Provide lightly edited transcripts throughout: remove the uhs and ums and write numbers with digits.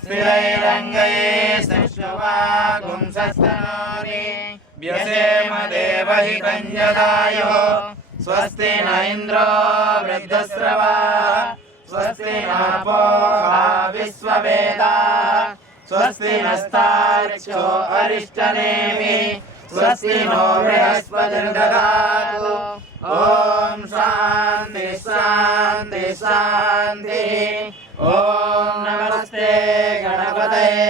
स्थिरैरङ्गैः सृष्टवागुंसस्तनूनि व्यसेम देवहि कञ्जदायुः स्वस्ति न इन्द्रो वृद्धस्रवाः स्वस्ति नापो विश्ववेदाः स्वस्ति नस्तार्क्ष्यो अरिष्टनेमिः स्वस्ति नो बृहस्पतिर्दधातु ॐ शान्ति शान्ति शान्तिः ॐ नमस्ते गणपतये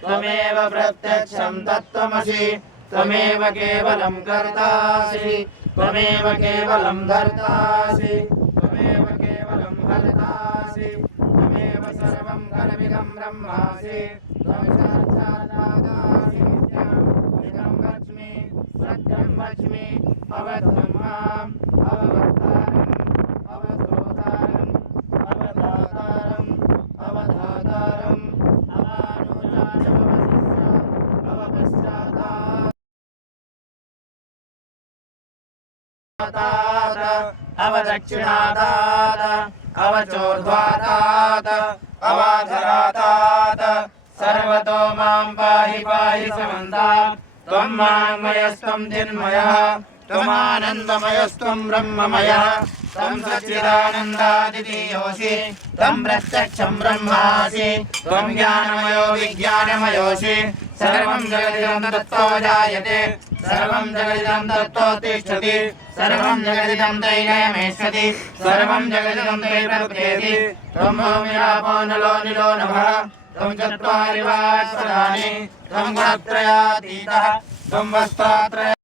त्वमेव प्रत्यक्षं तत्त्वमसि त्वमेव केवलं कर्तासि त्वमेव केवलं धर्तासि त्वमेव केवलं हर्तासि त्वमेव सर्वं खलविदं ब्रह्मासि त्वमेवाचार्यादासि नित्यं इदं वच्मि सत्यं वच्मि अवद्धं माम् अववक्तारम् अवधोतारम् अवदातारम् अवधातारम् अवानुजानमवशिष्य अवपश्चातात् अवदक्षिणातात् अवचोर्ध्वातात् अवाधरातात् सर्वतो मां पाहि पाहि समन्तात् त्वं वाङ्मयस्त्वं चिन्मयः त्वमानन्दमयस्त्वं ब्रह्ममयः त्वं सच्चिदानन्दादितीयोऽसि त्वं प्रत्यक्षं ब्रह्मासि त्वं ज्ञानमयो विज्ञानमयोऽसि सर्वं जगदिदं तत्त्वो जायते सर्वं जगदिदं तत्त्वो तिष्ठति सर्वं जगदिदं तैलमयमेष्यति सर्वं जगदिदं तैलप्रत्येति त्वं भूमिरापो नलो निलो नभः त्वं चत्वारि वाक्पदानि त्वं गुणत्रयातीतः त्वं वस्तात्रय